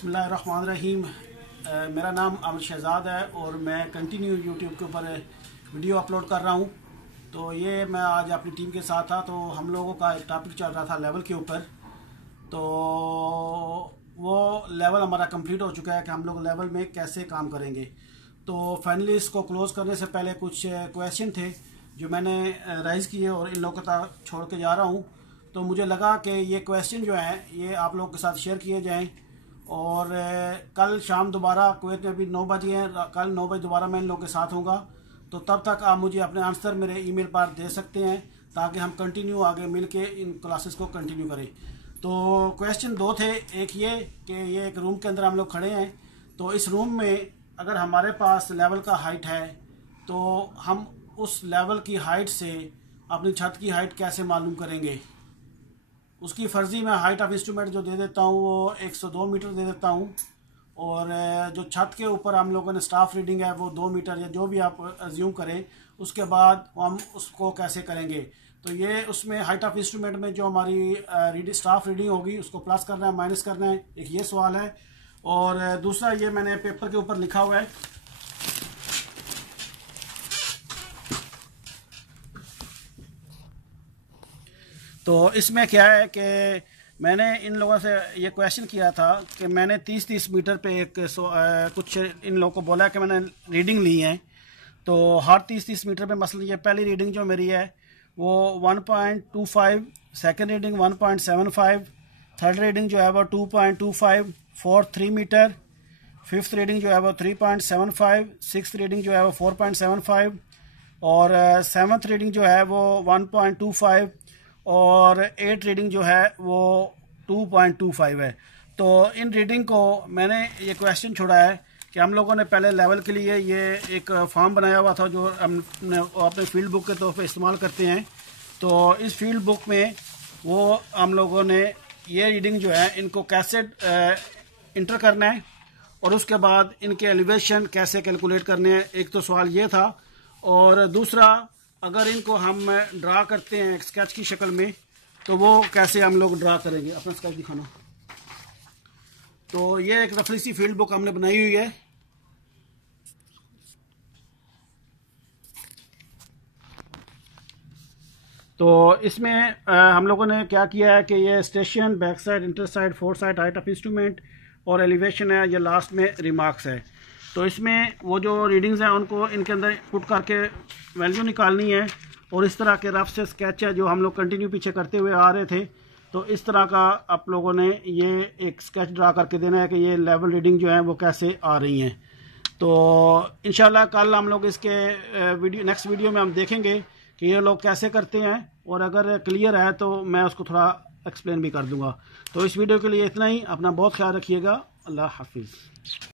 बिस्मिल्लाहिर्रहमानिर्रहीम। मेरा नाम अमर शहजाद है और मैं कंटिन्यू यूट्यूब के ऊपर वीडियो अपलोड कर रहा हूँ। तो ये मैं आज अपनी टीम के साथ था, तो हम लोगों का एक टॉपिक चल रहा था लेवल के ऊपर। तो वो लेवल हमारा कंप्लीट हो चुका है कि हम लोग लेवल में कैसे काम करेंगे। तो फाइनली इसको क्लोज़ करने से पहले कुछ क्वेश्चन थे जो मैंने राइज़ किए और इन लोगों के साथ छोड़ के जा रहा हूँ। तो मुझे लगा कि ये क्वेश्चन जो हैं ये आप लोगों के साथ शेयर किए जाएं और कल शाम दोबारा कुवैत में अभी 9 बजे हैं, कल 9 बजे दोबारा मैं इन लोगों के साथ होऊंगा। तो तब तक आप मुझे अपने आंसर मेरे ईमेल पर दे सकते हैं ताकि हम कंटिन्यू आगे मिल के इन क्लासेस को कंटिन्यू करें। तो क्वेश्चन दो थे, एक ये कि ये एक रूम के अंदर हम लोग खड़े हैं, तो इस रूम में अगर हमारे पास लेवल का हाइट है तो हम उस लेवल की हाइट से अपनी छत की हाइट कैसे मालूम करेंगे। उसकी फर्जी मैं हाइट ऑफ इंस्ट्रूमेंट जो दे देता हूँ वो 102 मीटर दे देता हूँ, और जो छत के ऊपर हम लोगों ने स्टाफ रीडिंग है वो 2 मीटर या जो भी आप अज्यूम करें। उसके बाद हम उसको कैसे करेंगे, तो ये उसमें हाइट ऑफ इंस्ट्रूमेंट में जो हमारी स्टाफ रीडिंग होगी उसको प्लस करना है माइनस करना है, एक ये सवाल है। और दूसरा ये मैंने पेपर के ऊपर लिखा हुआ है, तो इसमें क्या है कि मैंने इन लोगों से ये क्वेश्चन किया था कि मैंने 30-30 मीटर पे कुछ इन लोगों को बोला कि मैंने रीडिंग ली है। तो हर 30-30 मीटर पे मसलन ये पहली रीडिंग जो मेरी है वो 1.25, सेकंड रीडिंग 1.75, थर्ड रीडिंग जो है वो 2.25, फोर्थ 3 मीटर, फिफ्थ रीडिंग जो है वो 3.75, सिक्स्थ रीडिंग जो है वो 4.75 और सेवन्थ रीडिंग जो है वो 1.25 और 8 रीडिंग जो है वो 2.25 है। तो इन रीडिंग को मैंने ये क्वेश्चन छोड़ा है कि हम लोगों ने पहले लेवल के लिए ये एक फॉर्म बनाया हुआ था जो हम अपने फील्ड बुक के तौर पे इस्तेमाल करते हैं। तो इस फील्ड बुक में वो हम लोगों ने ये रीडिंग जो है इनको कैसे इंटर करना है और उसके बाद इनके एलिवेशन कैसे कैलकुलेट करने हैं, एक तो सवाल ये था। और दूसरा, अगर इनको हम ड्रा करते हैं एक स्केच की शक्ल में तो वो कैसे हम लोग ड्रा करेंगे। अपना स्केच दिखाना। तो ये एक रफली सी फील्ड बुक हमने बनाई हुई है। तो इसमें हम लोगों ने क्या किया है कि ये station, back side, inter side, four side, height of instrument और एलिवेशन है, ये लास्ट में रिमार्क्स है। तो इसमें वो जो रीडिंग्स हैं उनको इनके अंदर पुट करके वैल्यू निकालनी है और इस तरह के रफ से स्केच है जो हम लोग कंटिन्यू पीछे करते हुए आ रहे थे। तो इस तरह का आप लोगों ने ये एक स्केच ड्रा करके देना है कि ये लेवल रीडिंग जो है वो कैसे आ रही हैं। तो इंशाल्लाह कल हम लोग इसके नेक्स्ट वीडियो में हम देखेंगे कि ये लोग कैसे करते हैं, और अगर क्लियर है तो मैं उसको थोड़ा एक्सप्लेन भी कर दूंगा। तो इस वीडियो के लिए इतना ही। अपना बहुत ख्याल रखिएगा। अल्लाह हाफिज़।